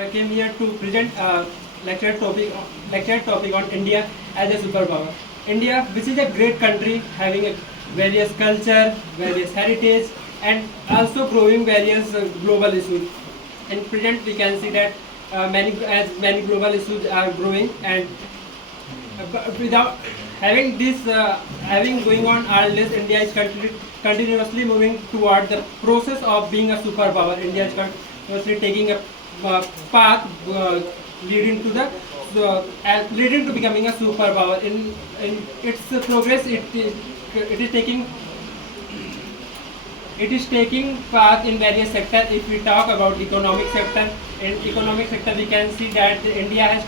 I came here to present a lecture topic on India as a superpower. India, which is a great country having a various culture, various heritage, and also growing various global issues. In present, we can see that many global issues are growing, and without having this having going on earlier, India is continuously moving toward the process of being a superpower. India is continuously taking a path leading to the leading to becoming a superpower. In its progress, it is taking path in various sectors. If we talk about economic sector, in economic sector we can see that India has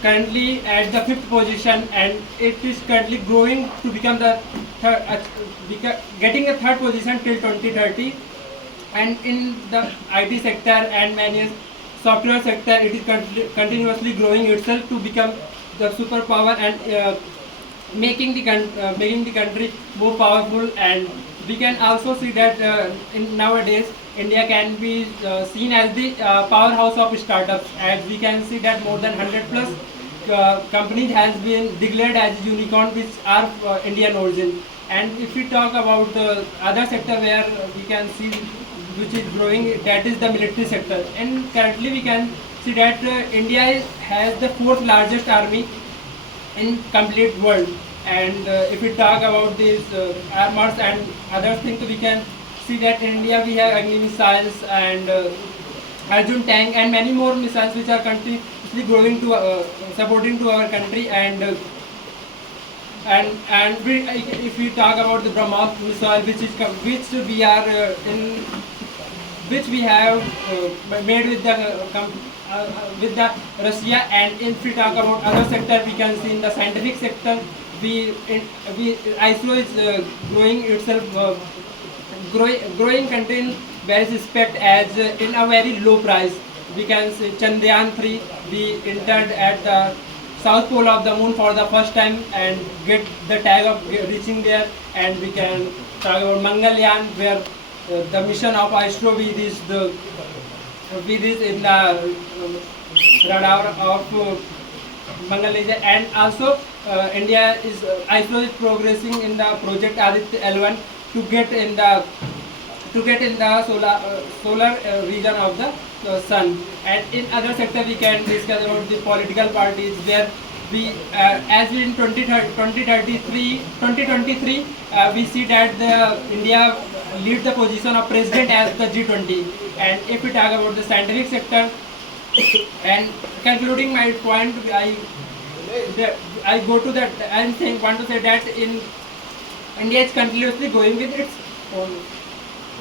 currently at the 5th position, and it is currently growing to become the getting a 3rd position till 2030. And in the IT sector and many software sector, it is continuously growing itself to become the superpower and making the country more powerful. And we can also see that in nowadays India can be seen as the powerhouse of startups, as we can see that more than 100 plus companies has been declared as unicorn which are Indian origin. And if we talk about the other sector where we can see which is growing, that is the military sector. And currently we can see that has the 4th largest army in complete world. And if we talk about these armors and other things, we can see that in India we have Agni missiles and Arjun tank and many more missiles which are continuously growing to supporting to our country. And if we talk about the BrahMos missile, which we have made with the Russia. And if we talk about other sector, we can see in the scientific sector, ISRO is growing itself, growing country in various respect, as in a very low price. We can see Chandrayaan 3, we entered at the south pole of the moon for the first time and get the tag of reaching there. And we can talk about Mangalyaan, where the mission of ISRO we reached in the radar of Mangalyaan. And also ISRO is progressing in the project Aditya L1 to get in the solar region of the sun. And in other sector we can discuss about the political parties, where we as we in 2023 we see that India lead the position of president as the G20. And if we talk about the scientific sector, and concluding my point, I go to that and want to say that in India is continuously going with its own